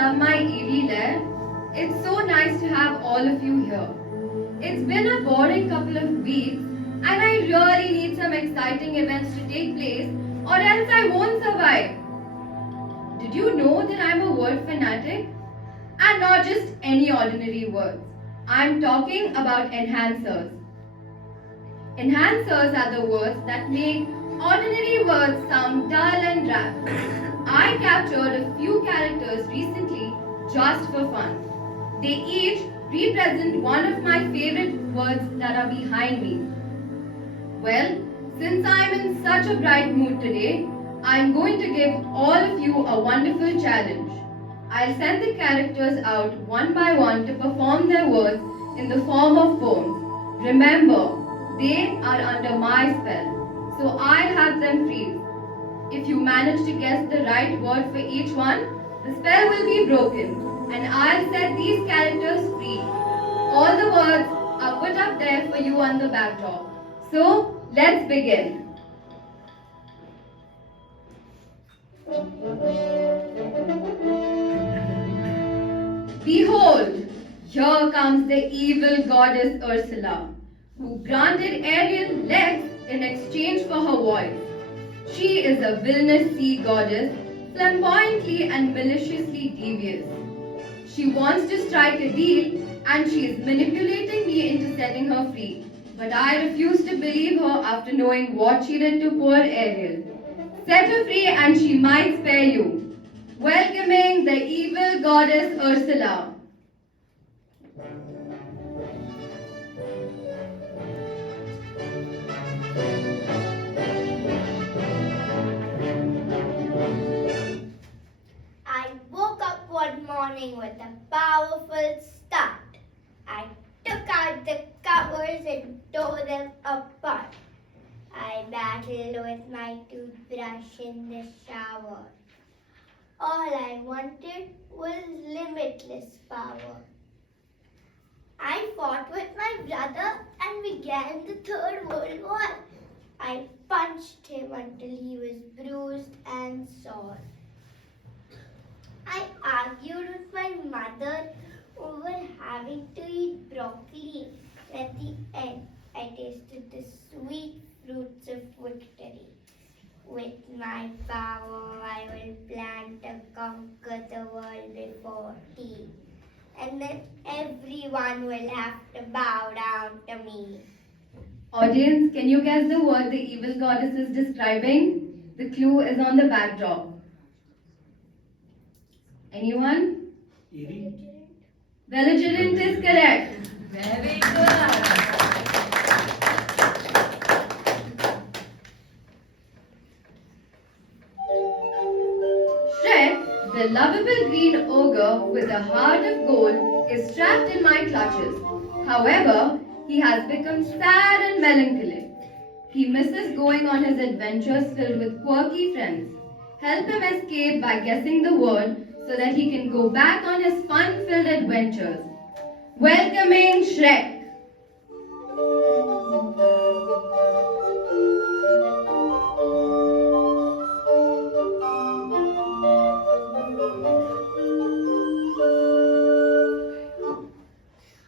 love my eerie lair. It's so nice to have all of you here. It's been a boring couple of weeks, and I really need some exciting events to take place, or else I won't survive. Did you know that I'm a word fanatic? And not just any ordinary words. I'm talking about enhancers. Enhancers are the words that make ordinary words sound dull and drab. I captured a few characters recently just for fun. They each represent one of my favorite words that are behind me. Well, since I'm in such a bright mood today, I'm going to give all of you a wonderful challenge. I'll send the characters out one by one to perform their words in the form of poems. Remember, they are under my spell, so I'll have them freeze. If you manage to guess the right word for each one, the spell will be broken, and I'll set these characters free. All the words are put up there for you on the backdrop. So, let's begin. Behold, here comes the evil goddess Ursula, who granted Ariel legs in exchange for her voice. She is a villainous sea goddess, flamboyantly and maliciously devious. She wants to strike a deal, and she is manipulating me into setting her free. But I refuse to believe her after knowing what she did to poor Ariel. Set her free and she might spare you. Welcoming the evil goddess Ursula. I woke up one morning with a powerful start. I took out the covers and tore them apart. I battled with my toothbrush in the shower. All I wanted was limitless power. I fought with my brother and began the Third World War. I punched him until he was bruised and sore. I argued with my mother over having to eat broccoli. At the end, I tasted the sweet fruits of victory. With my power, I will plan to conquer the world before tea. And then everyone will have to bow down to me. Audience, can you guess the word the evil goddess is describing? The clue is on the backdrop. Anyone? Belligerent is correct. Very good. Shrek, the lovable green ogre with a heart of gold, is trapped in my clutches. However, he has become sad and melancholic. He misses going on his adventures filled with quirky friends. Help him escape by guessing the word so that he can go back on his fun-filled adventures. Welcoming Shrek.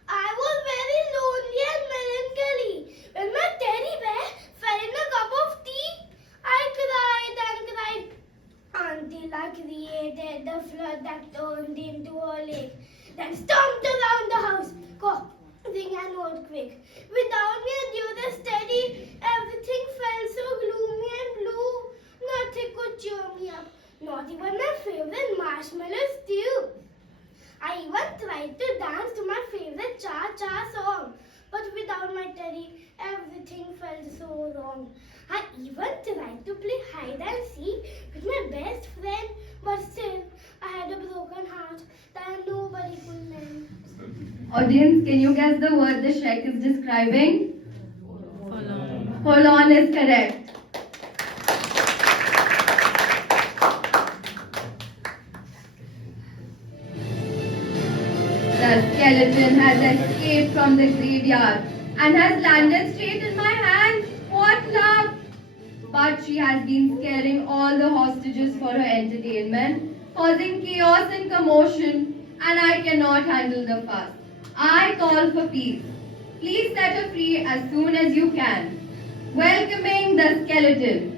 I was very lonely and melancholy. When my teddy bear fell in a cup of tea, I cried and cried until I created the flood that turned into a lake, then stomped around the house, causing an earthquake. Without me and you the steady, everything felt so gloomy and blue. Nothing could cheer me up, not even my favorite marshmallow stew. I even tried to dance to my favorite cha-cha song, but without my teddy, everything felt so wrong. I even tried to play hide and seek with my best friend, but still, I had a broken heart that nobody could mend. Audience, can you guess the word the Shrek is describing? Forlorn. Forlorn is correct. The skeleton has escaped from the graveyard and has landed straight in my hands. What luck! But she has been scaring all the hostages for her entertainment. causing chaos and commotion, and I cannot handle the fuss. I call for peace. Please set her free as soon as you can. Welcoming the skeleton.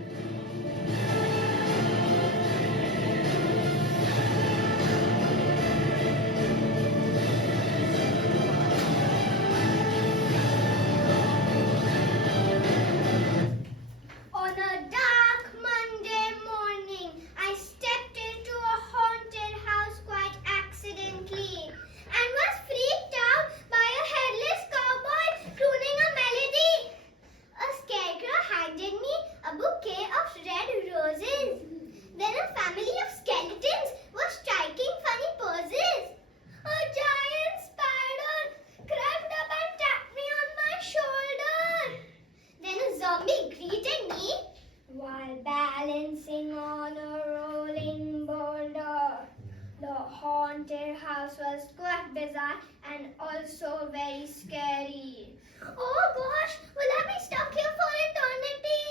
On a dark Monday morning, I stepped into a haunted house quite accidentally and was freaked out by a headless cowboy crooning a melody. A scarecrow handed me a bouquet of red roses. Then a family of skeletons was striking funny poses. A giant spider crept up and tapped me on my shoulder. Then a zombie greeted me while balancing on a rolling boulder. The haunted house was quite bizarre and also very scary. Oh gosh, will I be stuck here for eternity?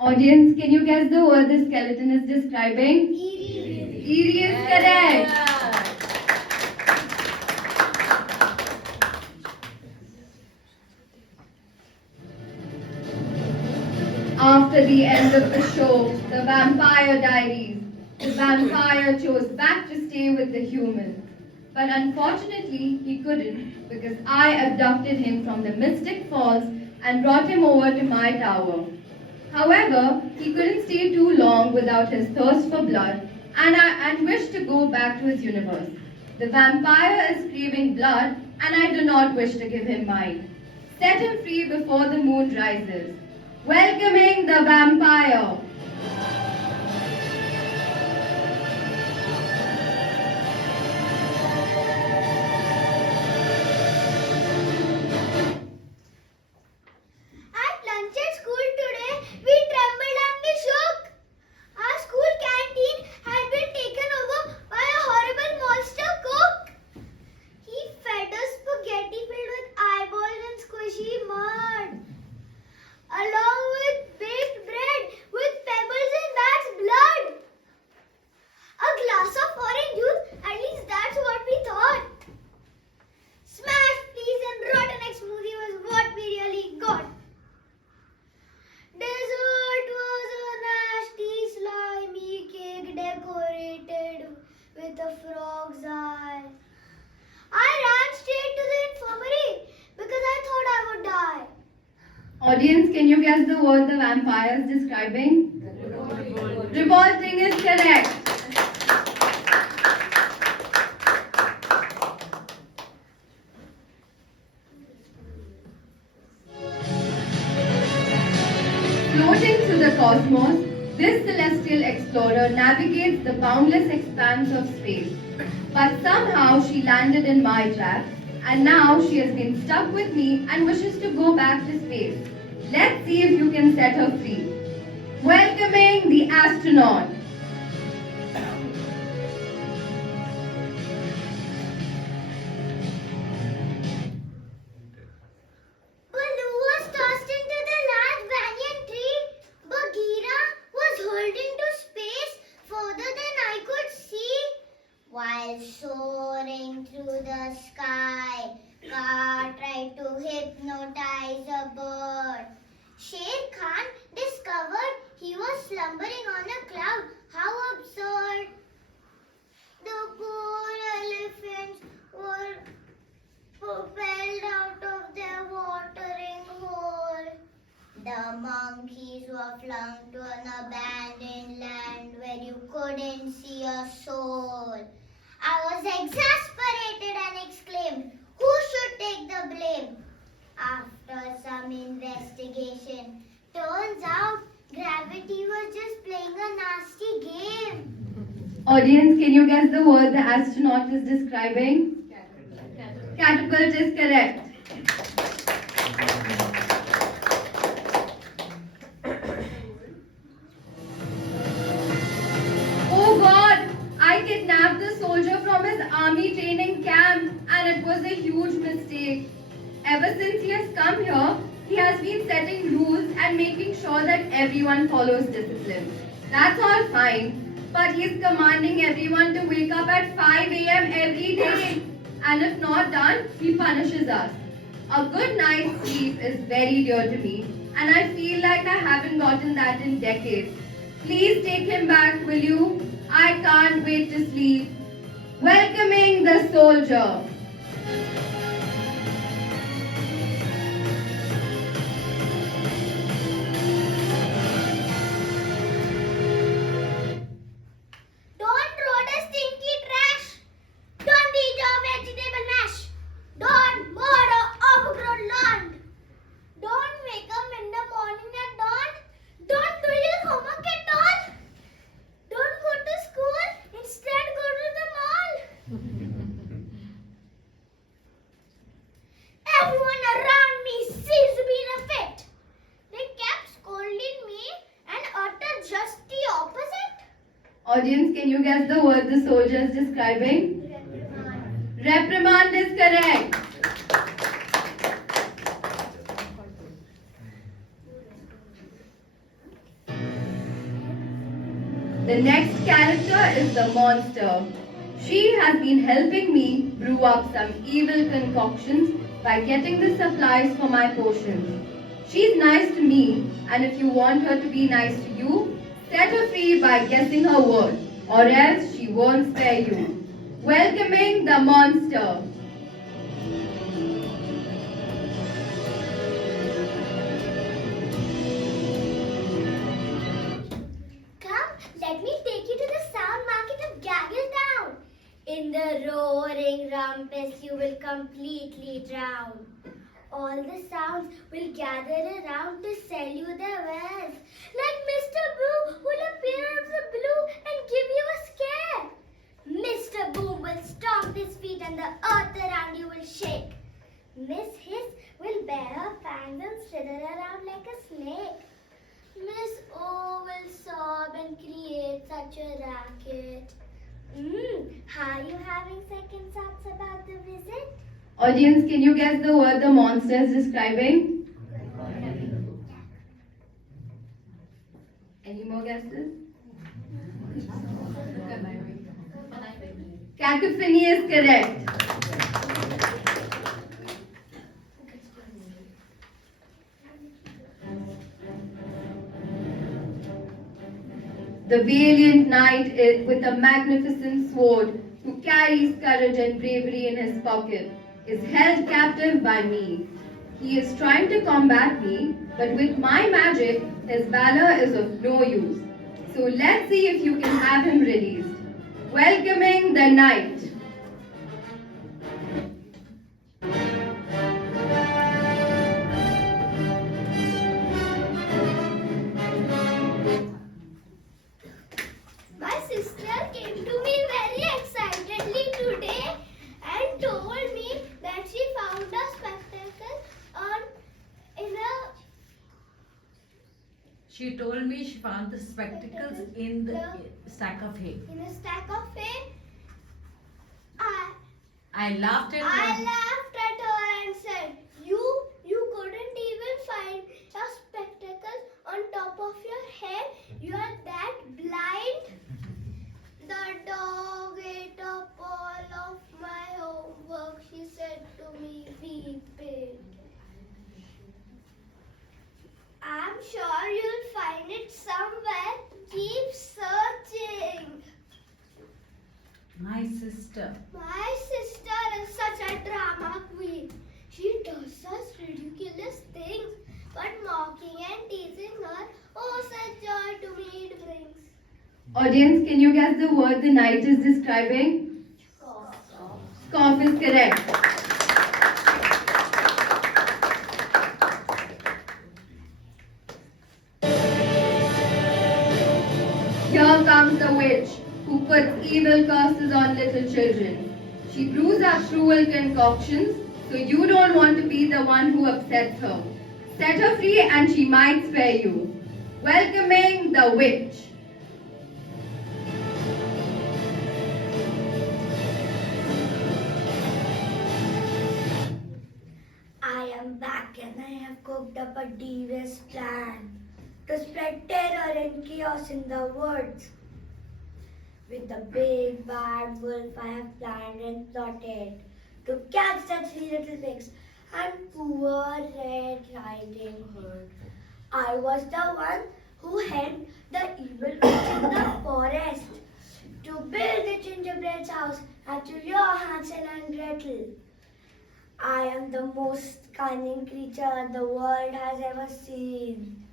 Audience, can you guess the word the skeleton is describing? Eerie. Eerie is correct. After the end of the show, The Vampire Diaries, the vampire chose back to stay with the humans. But unfortunately, he couldn't because I abducted him from the Mystic Falls and brought him over to my tower. However, he couldn't stay too long without his thirst for blood and wished to go back to his universe. The vampire is craving blood and I do not wish to give him mine. Set him free before the moon rises. Welcoming the vampire. At lunch at school today, we trembled and we shook. Our school canteen had been taken over by a horrible monster cook. He fed us spaghetti filled with eyeballs and squishy mud, along with baked bread with pebbles and that's blood. A glass of orange juice, at least that's what we thought. Smashed peas and rotten egg smoothie was what we really got. Dessert was a nasty slimy cake decorated with a frog's eye. I ran straight to the infirmary because I thought I would die. Audience, can you guess the word the vampire is describing? Revolting is correct. Floating through the cosmos, this celestial explorer navigates the boundless expanse of space. But somehow she landed in my trap, and now she has been stuck with me and wishes to go back to space. Let's see if you can set her free. Welcoming the astronaut. Baloo was tossed into the large banyan tree. Bagheera was hurled into space further than I could see. While soaring through the sky, Kaa tried to hypnotize a bird. Sher Khan discovered he was slumbering on a cloud. How absurd! The poor elephants were propelled out of their watering hole. The monkeys were flung to an abandoned land where you couldn't see a soul. I was exasperated and exclaimed, "Who should take the blame?" After some investigation, turns out gravity was just playing a nasty game. Audience, can you guess the word the astronaut is describing? Catapult is correct. Oh God! I kidnapped the soldier from his army training camp and it was a huge mistake. Ever since he has come here, he has been setting rules and making sure that everyone follows discipline. That's all fine. But he's commanding everyone to wake up at 5 a.m. every day. And if not done, he punishes us. A good night's sleep is very dear to me, and I feel like I haven't gotten that in decades. Please take him back, will you? I can't wait to sleep. Welcoming the soldier. Don't throw the stinky trash. Don't eat your vegetable mash. Don't murder overgrown lawn. Don't wake up in the morning at dawn. Don't do your homework at all. Don't go to school. Instead, go to the mall. Everyone around me seems to be in a fit. They kept scolding me and uttered just the opposite. Audience, can you guess the word the soldier is describing? Reprimand is correct. The next character is the monster. She has been helping me brew up some evil concoctions by getting the supplies for my potions. She's nice to me, and if you want her to be nice to you, set her free by guessing her word, or else she won't spare you. Welcoming the monster. Come, let me take you to the sound market of Gaggle Town. In the roaring rumpus, you will completely drown. All the sounds will gather around to sell you their wares. Like Mr. Boo will appear out of the blue and give you a scare. Mr. Boom will stomp his feet and the earth around you will shake. Miss Hiss will bare her fangs and slither around like a snake. Miss O will sob and create such a racket. Are you having second thoughts about the visit? Audience, can you guess the word the monster is describing? Any more guesses? Cacophony is correct. The valiant knight with a magnificent sword, who carries courage and bravery in his pocket, is held captive by me. He is trying to combat me, but with my magic, his valor is of no use. So let's see if you can have him released. Welcoming the knight. My sister came to me very excitedly today and told me that she found a spectacle She told me she found the spectacles in the stack of hay. in a stack of hay. I laughed at I her. laughed at her and said, You couldn't even find a spectacle on top of your head. You are that blind. The dog ate up all of my homework, she said to me, weeping. I'm sure you'll find it somewhere. Keep searching. My sister. My sister is such a drama queen. She does such ridiculous things, but mocking and teasing her, oh, such joy to me it brings. Audience, can you guess the word the knight is describing? Scoff is correct. Here comes the witch, who puts evil curses on little children. She brews up cruel concoctions, so you don't want to be the one who upsets her. Set her free and she might spare you. Welcoming the witch. I am back and I have cooked up a devious plan to spread terror and chaos in the woods. With the big bad wolf I have planned and plotted to catch the three little pigs and poor Red Riding Hood. I was the one who hid the evil witch in the forest to build the gingerbread house and to lure Hansel and Gretel. I am the most cunning creature the world has ever seen.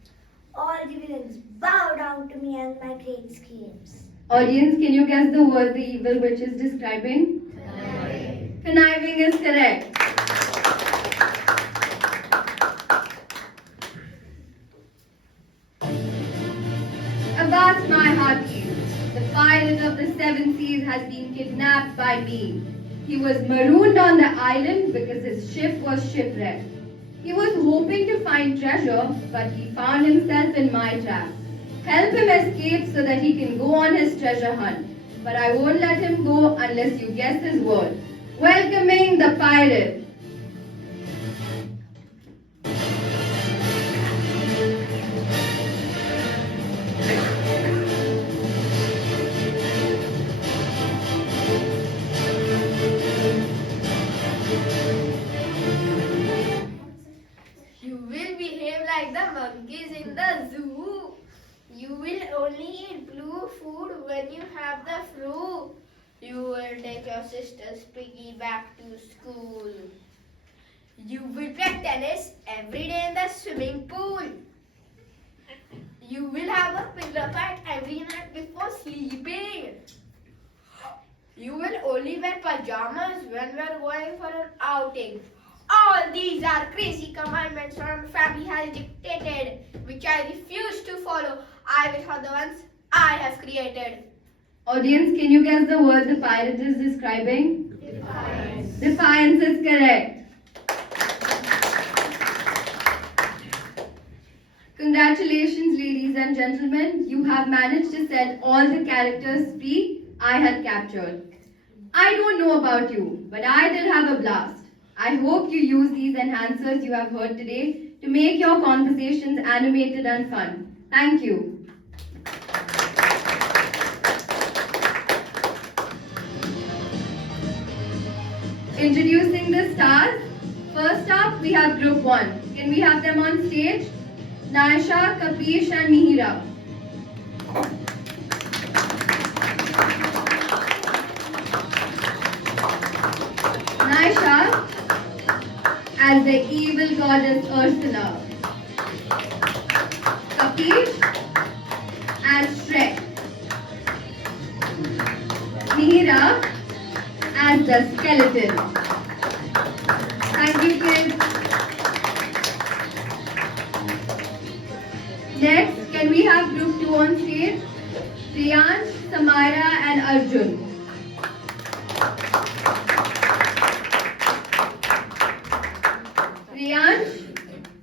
All the villains bow down to me and my great schemes. Audience, can you guess the word the evil witch is describing? Conniving. Conniving is correct. Avast my hearties. The pirate of the seven seas has been kidnapped by me. He was marooned on the island because his ship was shipwrecked. He was hoping to find treasure, but he found himself in my trap. Help him escape so that he can go on his treasure hunt. But I won't let him go unless you guess his word. Welcoming the pirate. You will behave like the monkeys in the zoo. You will only eat blue food when you have the flu. You will take your sister's piggy back to school. You will play tennis every day in the swimming pool. You will have a pillow fight every night before sleeping. You will only wear pajamas when we are going for an outing. All these are crazy commandments our family has dictated, which I refuse to follow. I will follow the ones I have created. Audience, can you guess the word the pirate is describing? Defiance. Defiance is correct. Congratulations, ladies and gentlemen. You have managed to set all the characters free I had captured. I don't know about you, but I did have a blast. I hope you use these enhancers you have heard today to make your conversations animated and fun. Thank you. Introducing the stars. First up, we have Group 1. Can we have them on stage? Naisha, Kapish and Mihira. Naisha as the evil goddess Ursula. Kapish as Shrek. Mihira as the skeleton. Thank you, kids. Next, can we have group 2 on stage? Priyansh, Samira and Arjun. Priyansh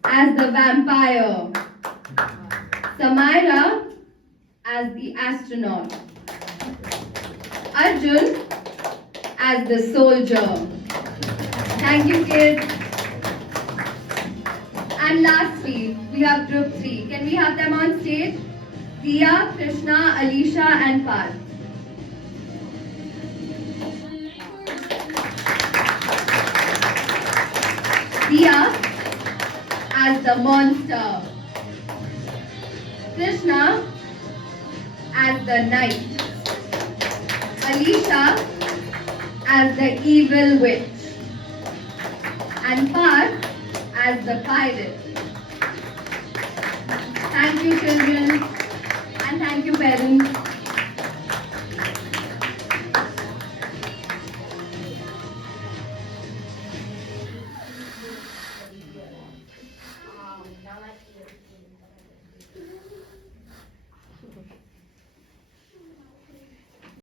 as the vampire. Samira as the astronaut. Arjun as the soldier. Thank you, kids. And lastly, we have group 3. Can we have them on stage? Diya, Krishna, Alisha and Parth. Diya as the monster. Krishna as the knight. Alisha as the evil witch. And Parth as the pirate. Thank you, children, and thank you, parents.